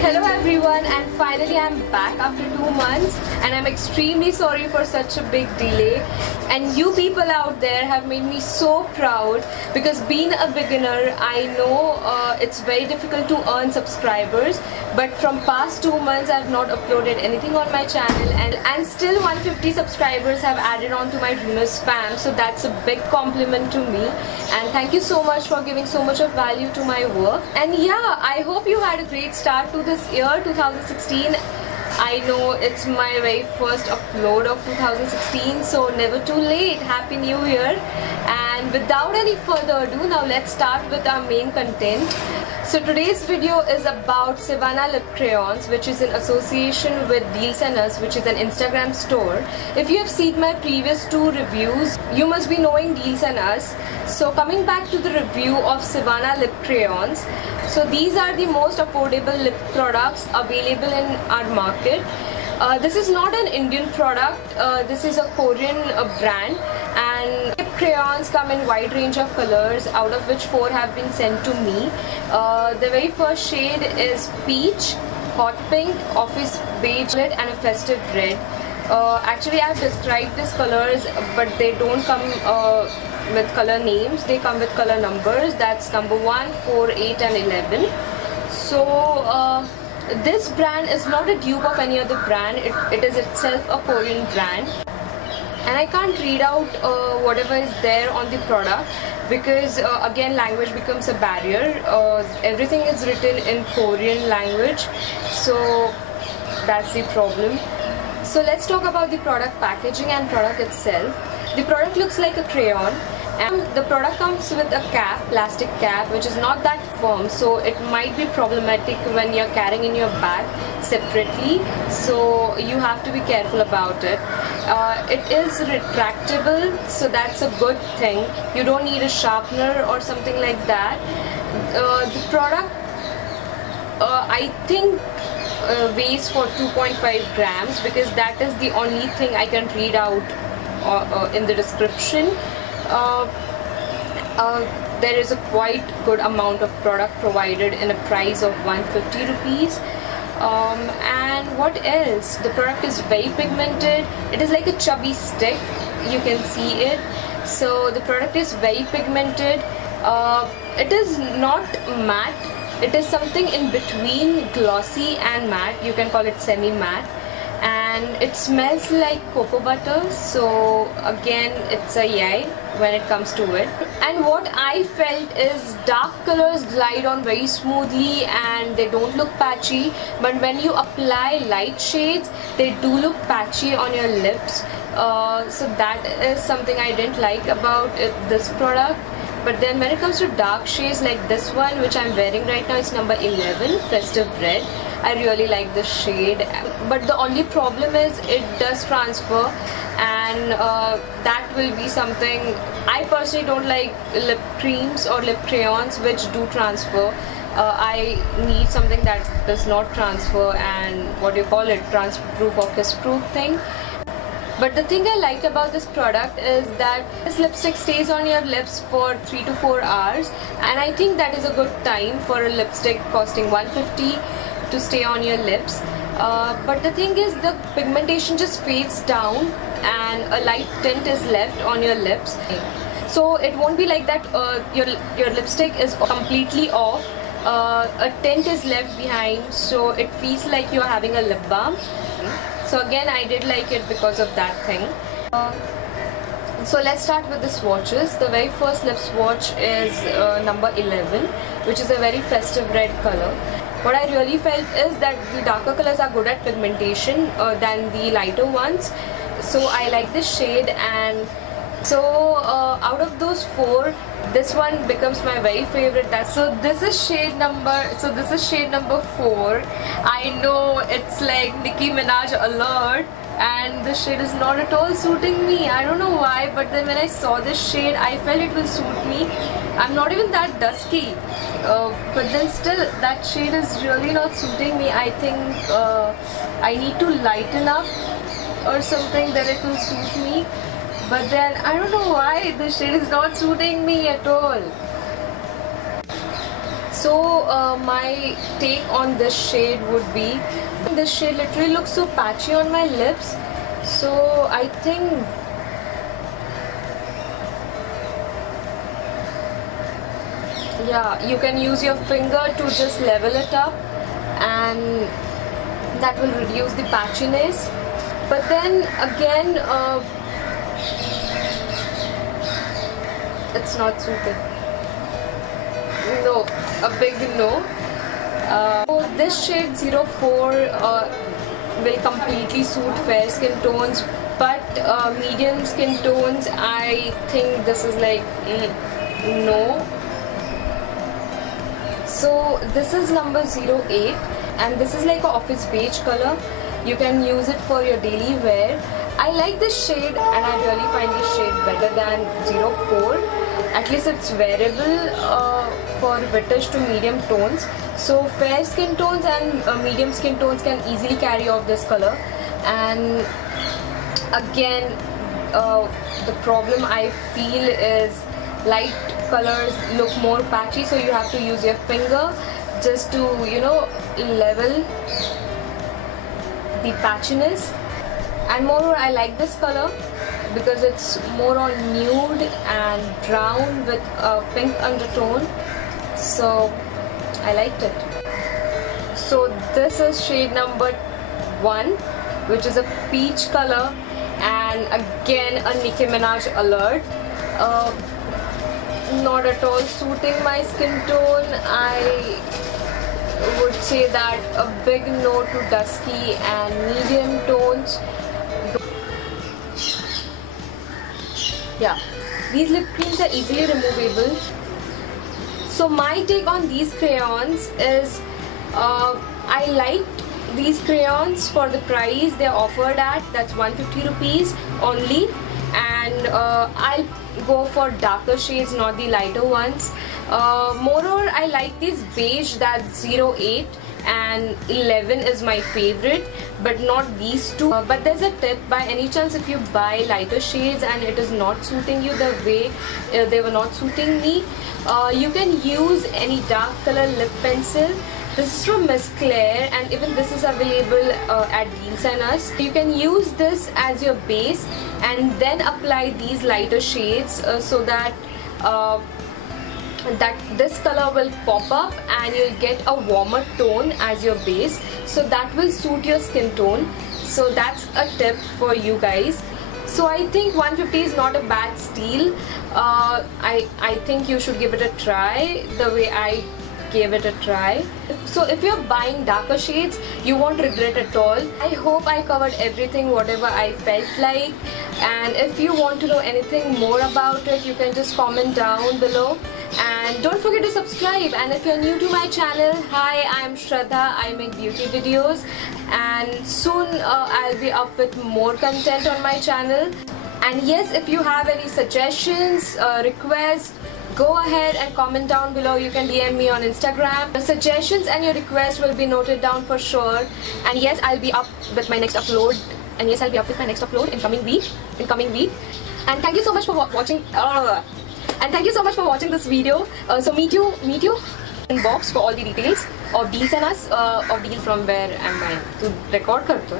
Hello everyone, and finally I'm back after 2 months, and I'm extremely sorry for such a big delay. And you people out there have made me so proud, because being a beginner, I know it's very difficult to earn subscribers, but from past 2 months I've not uploaded anything on my channel, and still 150 subscribers have added on to my Runner's fam, so that's a big compliment to me, and thank you so much for giving so much of value to my work. And yeah, I hope you had a great start to this year 2016. I know it's my very first upload of 2016, so never too late. Happy New Year. And without any further ado, now let's start with our main content. So today's video is about Savannah Lip Crayons, which is in association with Deals and Us, which is an Instagram store. If you have seen my previous 2 reviews, you must be knowing Deals and Us. So coming back to the review of Savannah Lip Crayons, so these are the most affordable lip products available in our market. This is not an Indian product, this is a Korean brand, and lip crayons come in wide range of colors, out of which 4 have been sent to me. The very first shade is peach, hot pink, office beige, and a festive red. Actually, I have described these colors, but they don't come with color names, they come with color numbers. That's number 1, 4, 8 and 11. So this brand is not a dupe of any other brand. It is itself a Korean brand, and I can't read out whatever is there on the product, because again, language becomes a barrier. Everything is written in Korean language, so that's the problem. So let's talk about the product packaging and product itself. The product looks like a crayon, and the product comes with a cap, plastic cap, which is not that firm, so it might be problematic when you're carrying in your bag separately, so you have to be careful about it. It is retractable, so that's a good thing. You don't need a sharpener or something like that. The product, I think, weighs for 2.5 grams, because that is the only thing I can read out in the description. There is a quite good amount of product provided in a price of 150 rupees. And what else? The product is very pigmented. It is like a chubby stick, you can see it. So the product is very pigmented. It is not matte. It is something in between glossy and matte. You can call it semi-matte. And it smells like cocoa butter, so again, it's a yay when it comes to it. And what I felt is dark colors glide on very smoothly and they don't look patchy, but when you apply light shades, they do look patchy on your lips. So that is something I didn't like about this product. But then when it comes to dark shades like this one, which I'm wearing right now, it's number 11, Festive Red. I really like this shade, but the only problem is it does transfer, and that will be something. I personally don't like lip creams or lip crayons which do transfer. I need something that does not transfer, and what do you call it, transfer proof or kiss proof thing. But the thing I like about this product is that this lipstick stays on your lips for 3 to 4 hours, and I think that is a good time for a lipstick costing 150 to stay on your lips. But the thing is, the pigmentation just fades down and a light tint is left on your lips. So it won't be like that your lipstick is completely off. A tint is left behind, so it feels like you're having a lip balm. So again, I did like it because of that thing. So let's start with the swatches. The very first lip swatch is number 11, which is a very festive red color. What I really felt is that the darker colors are good at pigmentation than the lighter ones. So I like this shade, and so out of those 4, this one becomes my very favorite. This is shade number 4. I know it's like Nicki Minaj alert, and this shade is not at all suiting me. I don't know why, but then when I saw this shade, I felt it will suit me. I'm not even that dusky, but then still that shade is really not suiting me. I think I need to lighten up or something that it will suit me. But then I don't know why this shade is not suiting me at all. So my take on this shade would be, this shade literally looks so patchy on my lips, so I think yeah, you can use your finger to just level it up and that will reduce the patchiness. But then again, it's not suited. No, a big no. So this shade 04 will completely suit fair skin tones, but medium skin tones, I think this is like no. So this is number 08 and this is like a office beige color. You can use it for your daily wear. I like this shade and I really find this shade better than 04. At least it's wearable for whitish to medium tones. So fair skin tones and medium skin tones can easily carry off this color. And again, the problem I feel is light colors look more patchy, so you have to use your finger just to, you know, level the patchiness. And moreover, I like this color because it's more on nude and brown with a pink undertone, so I liked it. So this is shade number 1, which is a peach color, and again a Nicki Minaj alert. Not at all suiting my skin tone. I would say that a big no to dusky and medium tones. Yeah, these lip creams are easily removable. So my take on these crayons is I like these crayons for the price they're offered at. That's 150 rupees only, and I'll go for darker shades, not the lighter ones. Moreover, I like these beige, that 08 and 11 is my favorite, but not these two. But there's a tip: by any chance if you buy lighter shades and it is not suiting you the way they were not suiting me, you can use any dark color lip pencil. This is from Miss Claire, and even this is available at Deals and Us. You can use this as your base and then apply these lighter shades so that this color will pop up and you'll get a warmer tone as your base, so that will suit your skin tone. So that's a tip for you guys. So I think 150 is not a bad steal. I think you should give it a try the way I gave it a try. So if you're buying darker shades, you won't regret at all. I hope I covered everything whatever I felt like, and if you want to know anything more about it, you can just comment down below. And don't forget to subscribe. And if you're new to my channel, hi, I'm Shraddha. I make beauty videos, and soon I'll be up with more content on my channel. And yes, if you have any suggestions, requests, go ahead and comment down below. You can DM me on Instagram. The suggestions and your requests will be noted down for sure. And yes, I'll be up with my next upload. In coming week. And thank you so much for watching. And thank you so much for watching this video. So meet you in box for all the details of Deals and Us, of deal from where am I to record karto.